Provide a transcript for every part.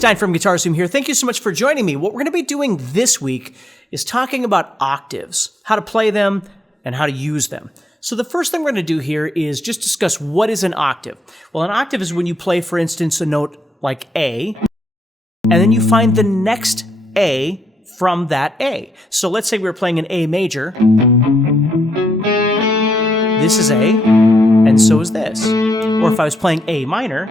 Stine from Guitar Zoom here. Thank you so much for joining me. What we're going to be doing this week is talking about octaves, how to play them, and how to use them. So the first thing we're going to do here is just discuss what is an octave. Well, an octave is when you play, for instance, a note like A, and then you find the next A from that A. So let's say we were playing an A major. This is A, and so is this. Or if I was playing A minor,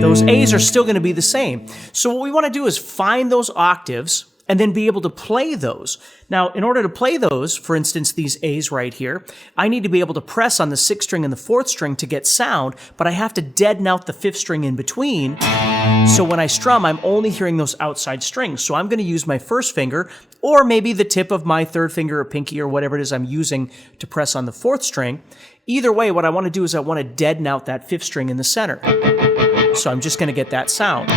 those A's are still going to be the same. So what we want to do is find those octaves and then be able to play those. Now, in order to play those, for instance, these A's right here, I need to be able to press on the 6th string and the 4th string to get sound, but I have to deaden out the 5th string in between. So when I strum, I'm only hearing those outside strings. So I'm going to use my first finger, or maybe the tip of my 3rd finger or pinky or whatever it is I'm using to press on the 4th string. Either way, what I want to do is I want to deaden out that 5th string in the center. So I'm just going to get that sound.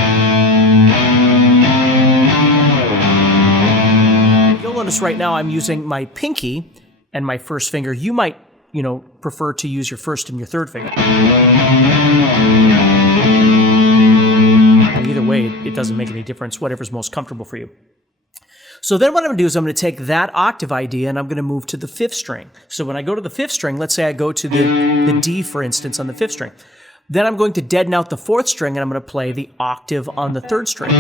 You'll notice right now I'm using my pinky and my first finger. You might, prefer to use your 1st and your 3rd finger. Either way, it doesn't make any difference, whatever's most comfortable for you. So then what I'm going to do is I'm going to take that octave idea and I'm going to move to the 5th string. So when I go to the 5th string, let's say I go to the D, for instance, on the 5th string. Then I'm going to deaden out the 4th string and I'm going to play the octave on the 3rd string.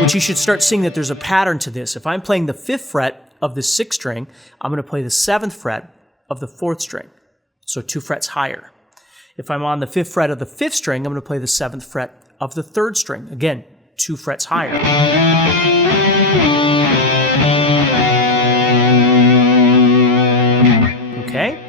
Which you should start seeing that there's a pattern to this. If I'm playing the 5th fret of the 6th string, I'm going to play the 7th fret of the 4th string. So 2 frets higher. If I'm on the 5th fret of the 5th string, I'm going to play the 7th fret of the 3rd string. Again, 2 frets higher. Okay?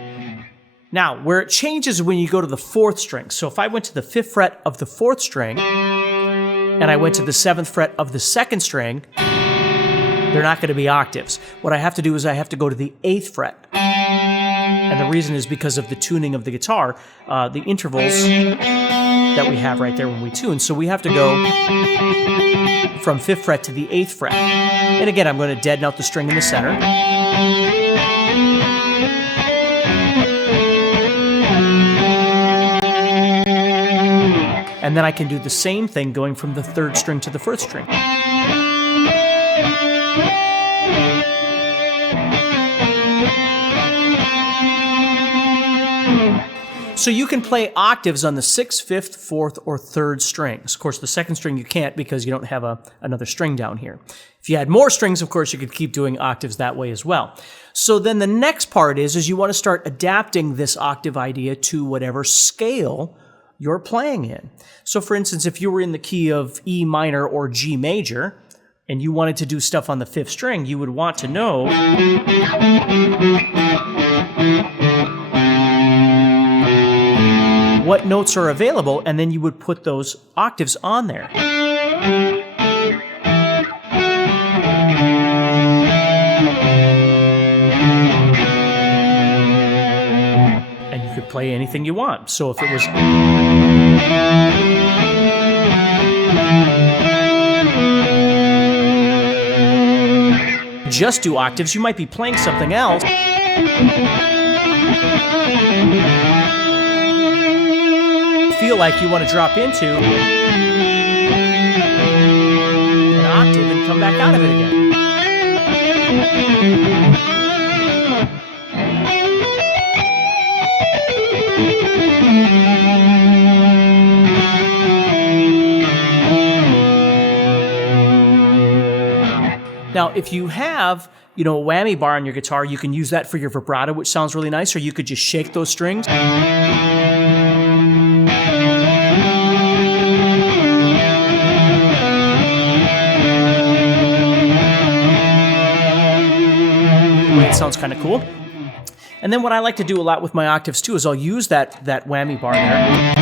Now, where it changes is when you go to the 4th string. So if I went to the 5th fret of the 4th string, and I went to the 7th fret of the 2nd string, they're not going to be octaves. What I have to do is I have to go to the 8th fret. And the reason is because of the tuning of the guitar, the intervals that we have right there when we tune. So we have to go from 5th fret to the 8th fret. And again, I'm going to deaden out the string in the center. And then I can do the same thing going from the 3rd string to the 1st string. So you can play octaves on the 6th, 5th, 4th, or 3rd strings. Of course, the 2nd string you can't because you don't have another string down here. If you had more strings, of course, you could keep doing octaves that way as well. So then the next part is you want to start adapting this octave idea to whatever scale you're playing in. So for instance, if you were in the key of E minor or G major, and you wanted to do stuff on the 5th string, you would want to know what notes are available, and then you would put those octaves on there. And you could play anything you want. So if it was just do octaves, you might be playing something else. Feel like you want to drop into an octave and come back out of it again. Now, if you have, a whammy bar on your guitar, you can use that for your vibrato, which sounds really nice, or you could just shake those strings. It sounds kind of cool. And then what I like to do a lot with my octaves too is I'll use that whammy bar there.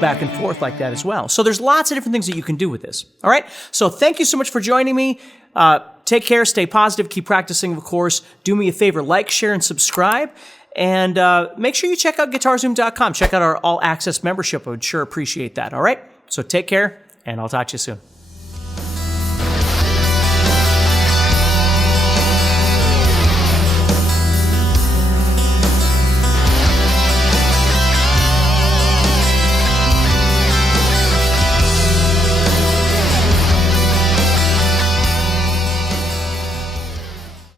Back and forth like that as well. So there's lots of different things that you can do with this. All right? So thank you so much for joining me. Take care, stay positive, keep practicing, of course. Do me a favor, like, share, and subscribe. And make sure you check out guitarzoom.com. Check out our all-access membership. I would sure appreciate that. All right? So take care, and I'll talk to you soon.